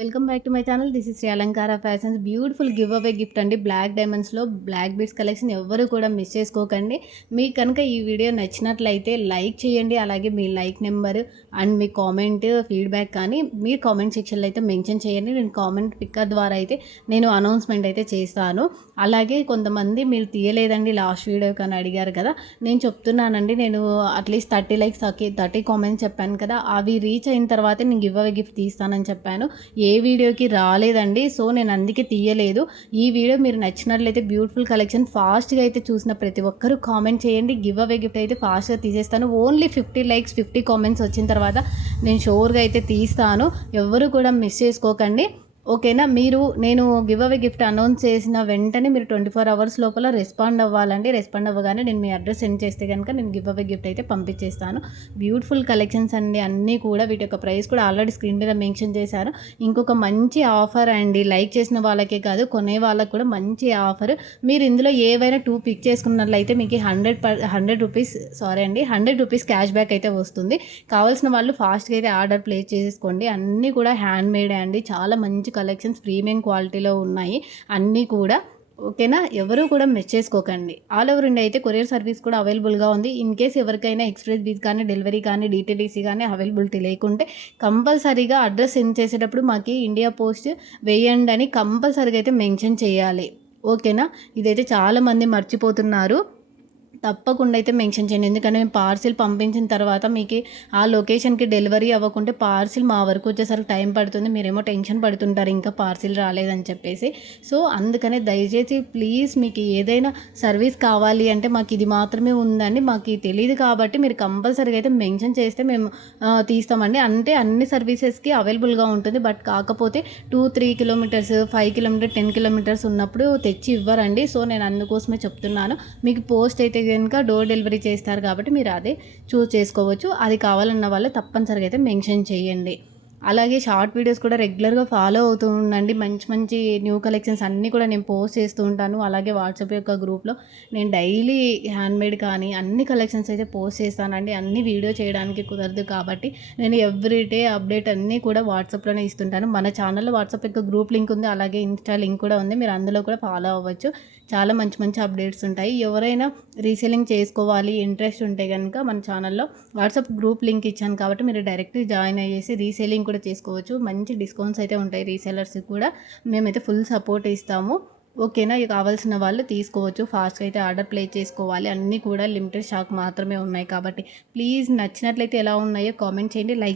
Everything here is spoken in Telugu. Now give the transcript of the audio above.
Welcome back to my channel. This is Shri Alankara Fashions. Beautiful giveaway gift అండి. బ్లాక్ డైమండ్స్లో బ్లాక్ బీడ్స్ కలెక్షన్ ఎవ్వరు కూడా మిస్ చేసుకోకండి. మీకు కనుక ఈ వీడియో నచ్చినట్లయితే లైక్ చేయండి. అలాగే మీ లైక్ నెంబర్ అండ్ మీ కామెంట్ ఫీడ్బ్యాక్ కానీ మీరు కామెంట్ సెక్షన్లో అయితే మెన్షన్ చేయండి. నేను కామెంట్ పిక్కర్ ద్వారా అయితే నేను అనౌన్స్మెంట్ అయితే చేస్తాను. అలాగే కొంతమంది మీరు తీయలేదండి లాస్ట్ వీడియో కానీ అడిగారు కదా, నేను చెప్తున్నానండి. నేను అట్లీస్ట్ 30 లైక్స్ 30 కామెంట్స్ చెప్పాను కదా, అవి రీచ్ అయిన తర్వాతే నేను గివ్ అవే గిఫ్ట్ తీస్తానని చెప్పాను. ఏ వీడియోకి రాలేదండి, సో నేను అందుకే తీయలేదు. ఈ వీడియో మీరు నచ్చినట్లయితే బ్యూటిఫుల్ కలెక్షన్ ఫాస్ట్గా అయితే చూసిన ప్రతి ఒక్కరూ కామెంట్ చేయండి. గివ్ అవే గిఫ్ట్ అయితే ఫాస్ట్గా తీసేస్తాను. ఓన్లీ 50 లైక్స్ 50 కామెంట్స్ వచ్చిన తర్వాత నేను షూర్గా అయితే తీస్తాను. ఎవ్వరూ కూడా మిస్ చేసుకోకండి, ఓకేనా. నేను గివ్ అవే గిఫ్ట్ అనౌన్స్ చేసిన వెంటనే మీరు 24 అవర్స్ లోపల రెస్పాండ్ అవ్వాలండి. రెస్పాండ్ అవ్వగానే నేను మీ అడ్రస్ సెండ్ చేస్తే కనుక నేను గివ్ అవే గిఫ్ట్ అయితే పంపించేస్తాను. బ్యూటిఫుల్ కలెక్షన్స్ అండి అన్నీ కూడా. వీటి యొక్క ప్రైస్ కూడా ఆల్రెడీ స్క్రీన్ మీద మెన్షన్ చేశాను. ఇంకొక మంచి ఆఫర్ అండి, లైక్ చేసిన వాళ్ళకే కాదు కొనే వాళ్ళకి కూడా మంచి ఆఫర్. మీరు ఇందులో ఏవైనా 2 పిక్ చేసుకున్నట్లయితే మీకు 100 రూపీస్ 100 రూపీస్ క్యాష్ బ్యాక్ అయితే వస్తుంది. కావాల్సిన వాళ్ళు ఫాస్ట్గా అయితే ఆర్డర్ ప్లేస్ చేసుకోండి. అన్నీ కూడా హ్యాండ్ మేడ్ అండి, చాలా మంచి కలెక్షన్స్ ప్రీమియం క్వాలిటీలో ఉన్నాయి అన్నీ కూడా, ఓకేనా. ఎవరు కూడా మిస్ చేసుకోకండి. ఆల్ ఓవర్ ఇండియా అయితే కొరియర్ సర్వీస్ కూడా అవైలబుల్గా ఉంది. ఇన్ కేస్ ఎవరికైనా ఎక్స్ప్రెస్ బీస్ కానీ డెలివరీ కానీ డిటీడీసీ కానీ అవైలబిలిటీ లేకుంటే కంపల్సరీగా అడ్రస్ సెండ్ చేసేటప్పుడు మాకు ఇండియా పోస్ట్ వేయండి అని కంపల్సరీగా అయితే మెన్షన్ చేయాలి, ఓకేనా. ఇదైతే చాలామంది మర్చిపోతున్నారు. తప్పకుండా అయితే మెన్షన్ చేయండి. ఎందుకంటే మేము పార్సిల్ పంపించిన తర్వాత మీకు ఆ లొకేషన్కి డెలివరీ అవ్వకుంటే పార్సిల్ మా వరకు వచ్చేసరికి టైం పడుతుంది. మీరేమో టెన్షన్ పడుతుంటారు ఇంకా పార్సిల్ రాలేదని చెప్పేసి. సో అందుకనే దయచేసి ప్లీజ్ మీకు ఏదైనా సర్వీస్ కావాలి అంటే మాకు ఇది మాత్రమే ఉందండి, మాకు తెలియదు కాబట్టి మీరు కంపల్సరీగా అయితే మెన్షన్ చేస్తే మేము తీస్తామండి. అంటే అన్ని సర్వీసెస్కి అవైలబుల్గా ఉంటుంది. బట్ కాకపోతే 2-3 కిలోమీటర్స్ 5 కిలోమీటర్స్ 10 కిలోమీటర్స్ ఉన్నప్పుడు తెచ్చి ఇవ్వరండి. సో నేను అందుకోసమే చెప్తున్నాను. మీకు పోస్ట్ అయితే కనుక డోర్ డెలివరీ చేస్తారు కాబట్టి మీరు అదే చూస్ చేసుకోవచ్చు. అది కావాలన్న వాళ్ళు తప్పనిసరిగా అయితే మెన్షన్ చేయండి. అలాగే షార్ట్ వీడియోస్ కూడా రెగ్యులర్గా ఫాలో అవుతూ ఉండండి. మంచి మంచి న్యూ కలెక్షన్స్ అన్నీ కూడా నేను పోస్ట్ చేస్తూ ఉంటాను. అలాగే వాట్సాప్ యొక్క గ్రూప్లో నేను డైలీ హ్యాండ్మేడ్ కానీ అన్ని కలెక్షన్స్ అయితే పోస్ట్ చేస్తానండి. అన్ని వీడియో చేయడానికి కుదరదు కాబట్టి నేను ఎవ్రీడే అప్డేట్ అన్నీ కూడా వాట్సాప్లోనే ఇస్తుంటాను. మన ఛానల్లో వాట్సాప్ యొక్క గ్రూప్ లింక్ ఉంది, అలాగే ఇన్స్టా లింక్ కూడా ఉంది. మీరు అందులో కూడా ఫాలో అవ్వచ్చు. చాలా మంచి మంచి అప్డేట్స్ ఉంటాయి. ఎవరైనా రీసేలింగ్ చేసుకోవాలి ఇంట్రెస్ట్ ఉంటే కనుక మన ఛానల్లో వాట్సాప్ గ్రూప్ లింక్ ఇచ్చాను కాబట్టి మీరు డైరెక్ట్ జాయిన్ అయ్యేసి రీసేలింగ్ కూడా చేసుకోవచ్చు. మంచి డిస్కౌంట్స్ అయితే ఉంటాయి. రీసేలర్స్కి కూడా మేమైతే ఫుల్ సపోర్ట్ ఇస్తాము, ఓకేనా. ఇక కావాల్సిన వాళ్ళు తీసుకోవచ్చు. ఫాస్ట్గా అయితే ఆర్డర్ ప్లేస్ చేసుకోవాలి. అన్నీ కూడా లిమిటెడ్ స్టాక్ మాత్రమే ఉన్నాయి కాబట్టి ప్లీజ్ నచ్చినట్లయితే ఎలా ఉన్నాయో కామెంట్ చేయండి. లైక్